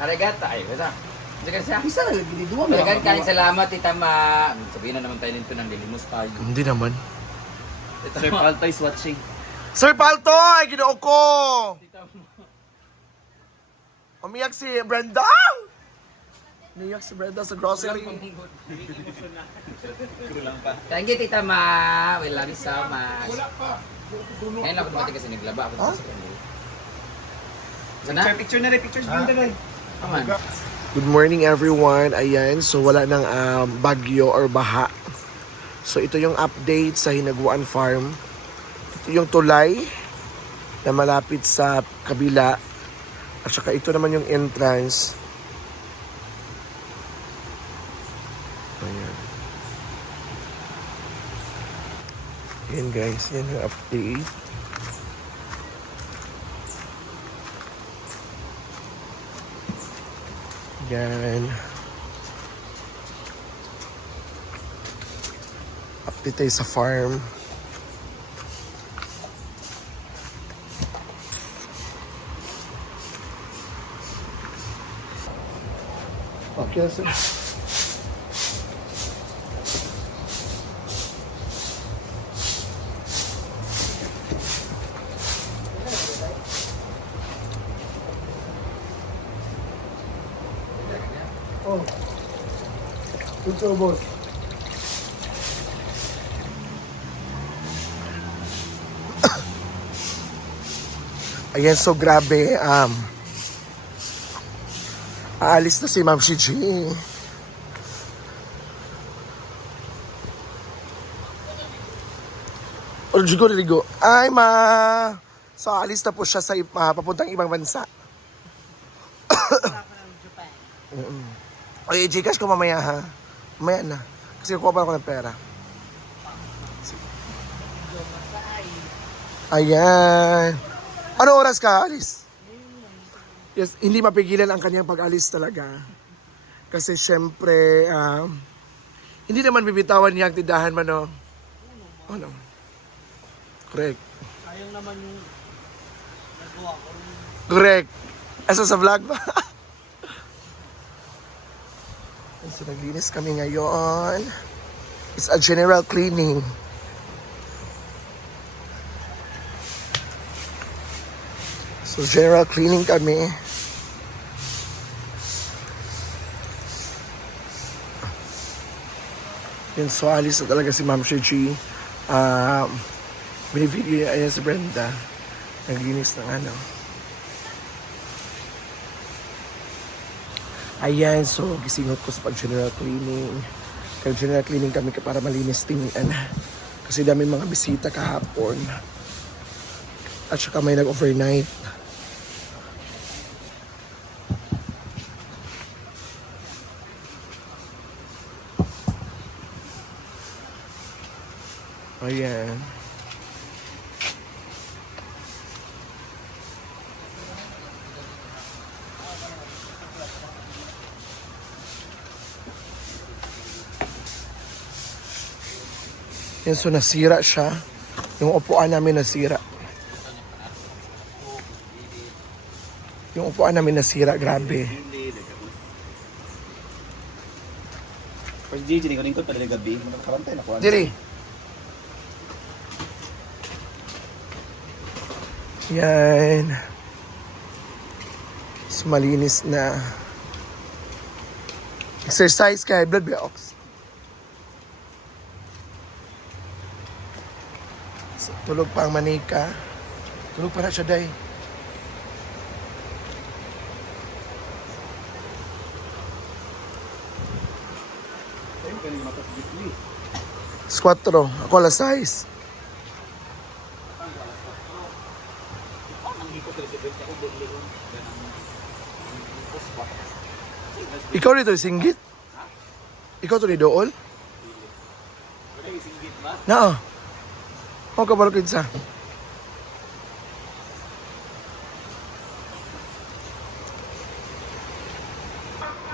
Arigata. Ay, basta. Diyan siya. Isa na lagi dua. Talagang kain salamat, Tita Ma. Sabihin na naman tayo nito ng lilimos tayo. Hindi naman. Tita Sir Ma. Palto is watching. Sir Palto! Ay, ginoo ko! Umiyak si Brenda! Umiyak si Brenda sa grocery. Thank you, Tita Ma. We love you so much. Ngayon lang ako dumating kasi naglaba ako Huh? sa kanila. Sana? Picture na rin, picture na rin. Aman. Good morning everyone. Ayan, so wala nang bagyo or baha. So ito yung update sa Hinaguan Farm. Ito yung tulay na malapit sa kabila. At saka ito naman yung entrance. Ayan. Ayan guys, yan yung update. Yan. Update tayo sa farm. Okay, sir. Oh. Ito, boss. Ayan, so grabe. Aalis na si Ma'am Shiji. Rigo. Ay, ma. So, aalis na po siya sa papuntang ibang bansa. Oye, Gcash ko mamaya ha. Mamaya na. Kasi kukuha pa ako ng pera. Ayan. Ano oras ka, alis? Yes, hindi mapigilan ang kanyang pag-alis talaga. Kasi syempre, hindi naman bibitawan niya ang tindahan man, no? Oh, no. Correct. Sayang naman yung nagawa ko. Correct. Asa sa vlog ba? So, naglinis kami ngayon. It's a general cleaning. So, general cleaning kami. Yun, so alis na talaga si Ma'am Shiji. Binibigyan niya ayan si Brenda. Naglinis ng ano. Ayan, so gisingot ko sa pag-general cleaning. Kaya-general cleaning kami para malinis tingnan. Kasi dami mga bisita kahapon. At saka may nag-overnight. Ayan. Yan, so nasira siya. Yung upuan namin nasira. Yung upuan namin nasira, grabe. First Gigi, hindi ko lingkod pa rin gabi. Karantay na ko. Dili. Yan. So, malinis na. Exercise kay blood ox. So, tulog pa ang manika. Tulog pa na siya, day. Squatro. Ako alas 6. Ikaw dito singgit? Ikaw to ni Dool? Naa. Ako kabalo kinsa.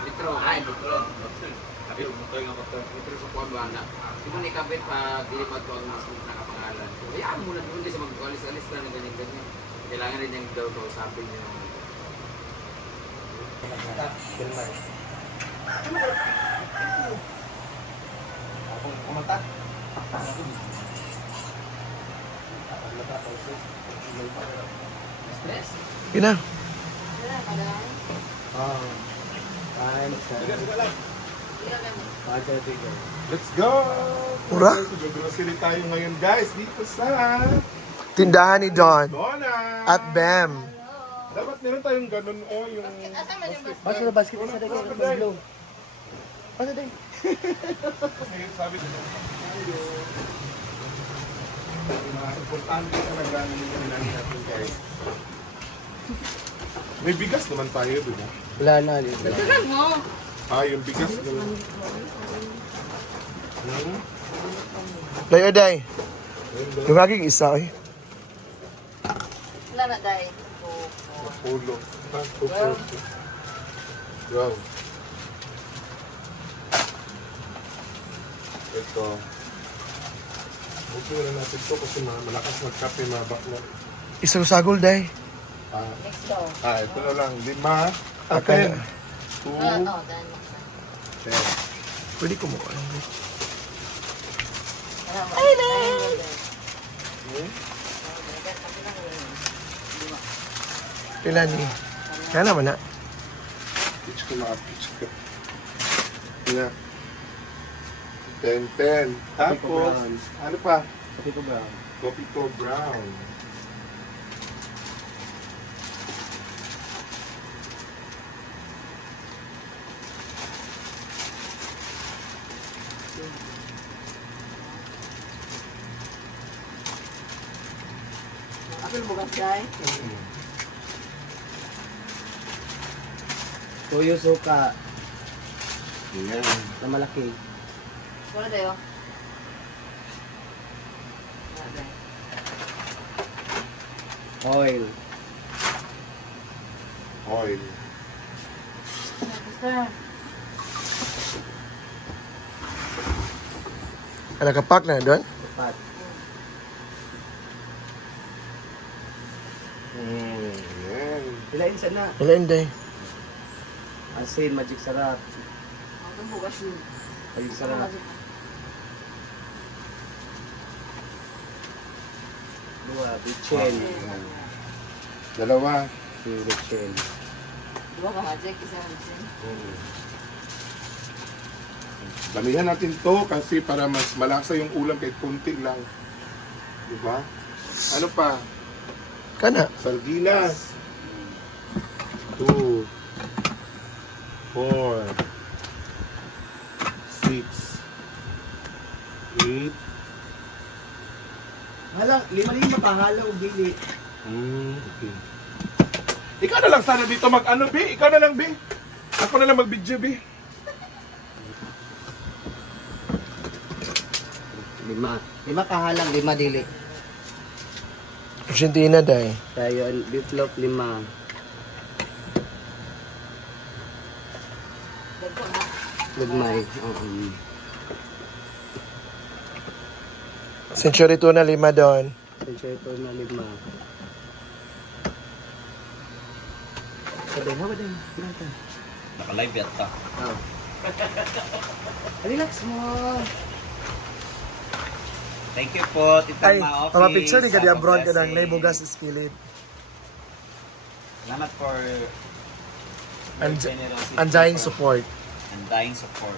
Litro, ay, litro. Sabi mo motor nga motor. Litro sa kuwan ba na. Di mo ni kapit pa dili pa to ang mas nakapangalan. Hayaan mo na doon kasi mag-alis-alis na ganyan-ganyan. Kailangan rin yung daw kausapin niyo. Stress. Yun na. Let's go! Ura. Grocery tayo ngayon guys dito sa Tindahan ni Don Donna. at Bam. Dapat meron tayong ganun yung Basta na basket sa dagay ng blue. Ano din? Ngayon sabi ko mga importante talaga ng kailangan natin guys. May bigas naman tayo, di ba? Wala na dito. Yung bigas naman. Day or day? Yung aking isa eh. Wala na, Day. Ulo. Wow. Ito. Okay na natin ito kasi malakas magkape na bakla. Isang sagol day. Next daw. Ito na lang. 5. Okay. 10. 2. Dan. 10. Pwede ko mukha lang. Ay, na! Kailan ni? Kaya naman na. Pitch ko na. Pitch ko. Yeah. 10. Tapos, ano pa? Sabi ko ba? Coffee ko brown. Apil mo gas, Day? Tuyo suka Yan. na malaki. Wala, Day, oh. Oil. Oil. Basta. Nakapack na doon? Tupat. Yan. Ilain sa na. Kailan day? Asin, magic sarap. Ang bukas yun. Magic sarap. Dua, bichen. Yan. Dalawa. Bichen. Dua ka magic, isa ka magic. Damihan natin to kasi para mas malasa yung ulam kahit kunti lang. Diba? Ano pa? Kana. Sardinas. 2, 4, 6, 8. Hala, 5 pahala o dili. Okay. Ikaw na lang sana dito mag-ano, B. Ikaw na lang, B. Ako na lang mag-video, B. 5 kahalang, 5 dili. Argentina day. Tayo, beef loaf 5. Dagko na. Lugmay. Century tuna 5 doon. Enjoy ito na 5. Sabi, hawa din. Naka-live yata. Relax mo. Thank you po, Tita Ay, Ma Office. mga picture ni kadi abroad ka Blessing. ng naibugas iskilid. Salamat for And- your generosity Undying for- support. Undying support.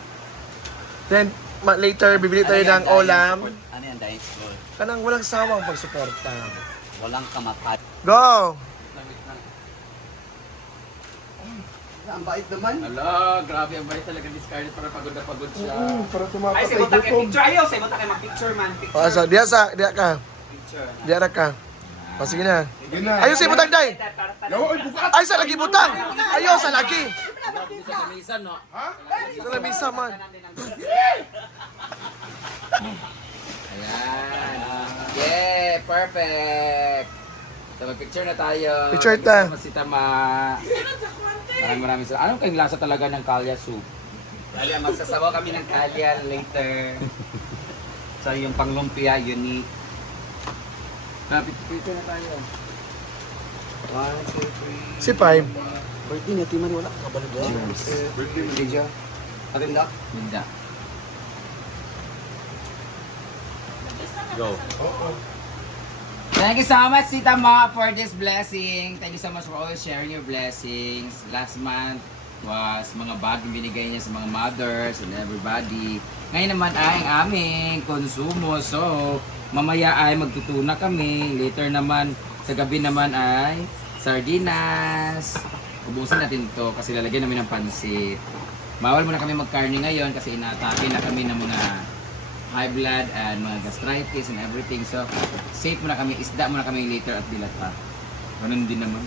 Then, later, bibili tayo Ano yung ng undying ulam. support? Ano yung undying support? Kanang walang sawang pagsuporta. Walang kamatay. Go! Ang bait naman. Ala, grabe ang bait talaga ni Scarlett para pagod na pagod siya. Para Ay, tumakas say ay mo tayo gutom. picture. Ayaw, say mo tayo mag-picture man. O, Picture. so, diya ka. Picture. Diya ka. O, sige na. Sige na. Ayun, si butang day! Yawa, ay bukat. Ay, sa lagi butang! Ayun, sa lagi! Sa kamisan, no? Sa labisa man. Ayan. Yeah, perfect. So, mag-picture na tayo. Picture ta. Kasama si Tama. Maraming salamat. Anong kayong lasa talaga ng kalya soup? Kalya, magsasabaw kami ng kalya later. So, yung panglumpia, unique. Picture na tayo. 1, 2, 3. Si 5. Birthday niya, timan wala kabalo ba? Birthday mo. Lydia. Atin na? Linda. Go. Oo. Thank you so much, Tita Ma, for this blessing. Thank you so much for always sharing your blessings. Last month was mga bag yung binigay niya sa mga mothers and everybody. Ngayon naman ay ang aming konsumo. So, mamaya ay magtutuna kami. Later naman, sa gabi naman ay sardinas. Ubusin natin to kasi lalagyan namin ng pansit. Bawal muna kami magkarne ngayon kasi inaatake na kami ng mga high blood and mga gastritis and everything. So, safe muna kami. Isda muna kami later at dilata. Ganun din naman.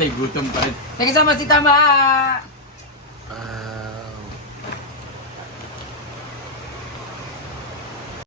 Tay gutom pa rin. Thank you so much, Tita Ma!